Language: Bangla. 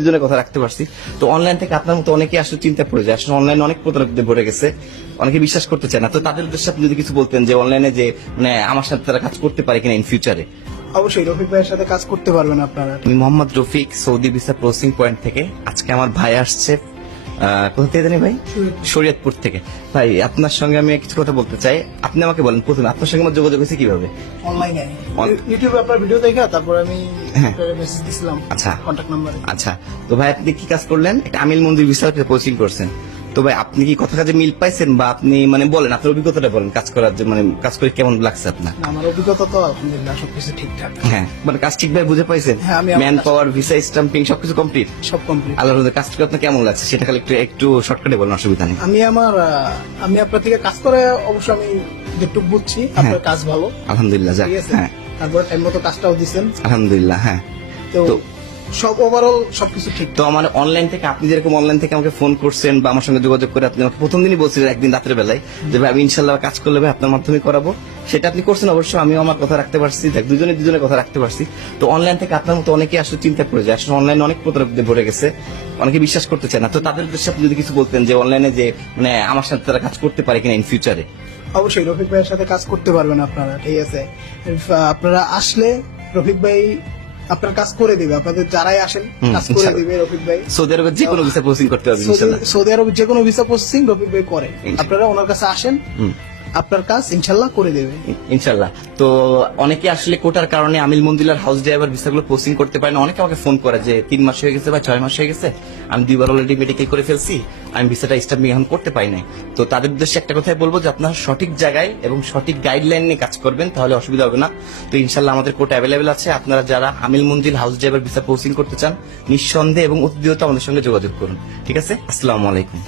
দুজনের কথা রাখতে পারছি। তো অনলাইন থেকে আপনার মতো অনেকে আসলে চিন্তা পড়ে যায়, আসলে অনলাইনে অনেক প্রতারকদের ভরে গেছে, অনেকে বিশ্বাস করতে চায় না। তো তাদের উদ্দেশ্যে আপনি যদি কিছু বলতেন যে অনলাইনে যে মানে আমার সাথে তারা কাজ করতে পারে কিনা ইন ফিউচারে। অবশ্যই রফিক ভাইয়ের সাথে কাজ করতে পারবেন আপনারা। আমি Mohammad Rafiq, Saudi visa processing point থেকে। আজকে আমার ভাই আসছে কোথা থেকে জানি ভাই? শরীয়তপুর থেকে। ভাই আপনার সঙ্গে আমি কিছু কথা বলতে চাই, আপনি আমাকে বলেন প্রথমে আপনার সঙ্গে আমার যোগাযোগ হয়েছে কিভাবে? অনলাইনে ইউটিউবে আপনার ভিডিও দেখা, তারপর আমি হ্যাঁ। মেসেজ দিছিলাম। আচ্ছা। কন্টাক্ট নাম্বারে। আচ্ছা, তো ভাই আপনি কি কাজ করলেন? একটা আমিল মন্দির ভিসা প্রসেসিং করছেন। তো ভাই আপনি কি কথা কাজে মিল পাইছেন, বা আপনি মানে বলেন আপনার অভিজ্ঞতাটা বলেন, কাজ করার যে মানে কাজ করে কেমন লাগছে আপনার? না, আমার অভিজ্ঞতা তো আলহামদুলিল্লাহ সবকিছু ঠিকঠাক। হ্যাঁ, মানে কাজ ঠিকভাবে বুঝে পাইছেন? হ্যাঁ, আমি আমার ম্যান কাজ- পাওয়ার, ভিসা স্টাম্পিং সবকিছু কমপ্লিট? সব কমপ্লিট। আল্লাহর রহমতে কাজ করে আপনার কেমন লাগছে সেটা খালি একটু শর্টকাটে বলেন, অসুবিধা নেই। আমি আপনার থেকে কাজ করে অবশ্য আমি যেটুকু বুঝছি আপনার কাজ ভালো, আলহামদুলিল্লাহ, যাক। ঠিক আছে। হ্যাঁ, তারপর টাইম মতো কাজটাও দিচ্ছেন, আলহামদুলিল্লাহ। হ্যাঁ, তো তো সব ওভারঅল সবকিছু ঠিক। তো আমার অনলাইন থেকে আপনি যেরকম অনলাইন থেকে আমাকে ফোন করছেন বা আমার সঙ্গে যোগাযোগ করে আপনি আমাকে প্রথম দিনই বলছিলেন একদিন রাতের বেলায় যে ভাই আমি ইনশাল্লাহ কাজ করলে ভাই আপনার মাধ্যমে করাবো, সেটা আপনি করছেন অবশ্য। আমিও আমার কথা রাখতে পারছি, দেখ দুজনের কথা রাখতে পারছি। তো অনলাইন থেকে আপনার মতো অনেকে আসলে চিন্তা করে যায়, আসলে অনলাইনে অনেক প্রতারকদের ভরে গেছে, অনেকে বিশ্বাস করতে চায় না। তো তাদের উদ্দেশ্যে আপনি যদি কিছু বলতেন যে অনলাইনে যে মানে আমার সাথে তারা কাজ করতে পারে কিনা ইন ফিউচারে। অবশ্যই রফিক ভাইয়ের সাথে কাজ করতে পারবেন আপনারা, ঠিক আছে। আপনারা আসলে রফিক ভাই আপনার কাজ করে দিবে, আপনাদের যারাই আসেন কাজ করে ইনশাআল্লাহ। দিবে রফিক ভাই। সৌদি আরবে যে কোনো ভিসা প্রসেসিং করতে পারবেন ইনশাল্লাহ। সৌদি আরব যে কোনো ভিসা প্রসেসিং রফিক ভাই করে, আপনারা ওনার কাছে আসেন, আপনার কাজ ইনশাল্লাহ করে দেবে ইনশাল্লাহ। তো অনেকে আসলে কোটার কারণে আমিল মন্দিলার হাউস ড্রাইভার ভিসাগুলো প্রসেসিং করতে পারে না। অনেকে আমাকে ফোন করে যে 3 মাস হয়ে গেছে বা 6 মাস হয়ে গেছে, আমি 2 বার অলরেডি মেডিকেল করে ফেলছি, আমি ভিসাটা স্টাম্পিং এখন করতে পারি নাই। তো তাদের উদ্দেশ্যে একটা কথাই বলবো যে আপনারা সঠিক জায়গায় এবং সঠিক গাইডলাইন নিয়ে কাজ করবেন, তাহলে অসুবিধা হবে না। তো ইনশাল্লাহ আমাদের কোটা অ্যাভেলেবেল আছে। আপনারা যারা আমিল মন্দিল হাউস ড্রাইভার ভিসা প্রসেসিং করতে চান, নিঃসন্দেহে এবং অতি দ্রুত আমাদের সঙ্গে যোগাযোগ করুন। ঠিক আছে, আসসালামু আলাইকুম।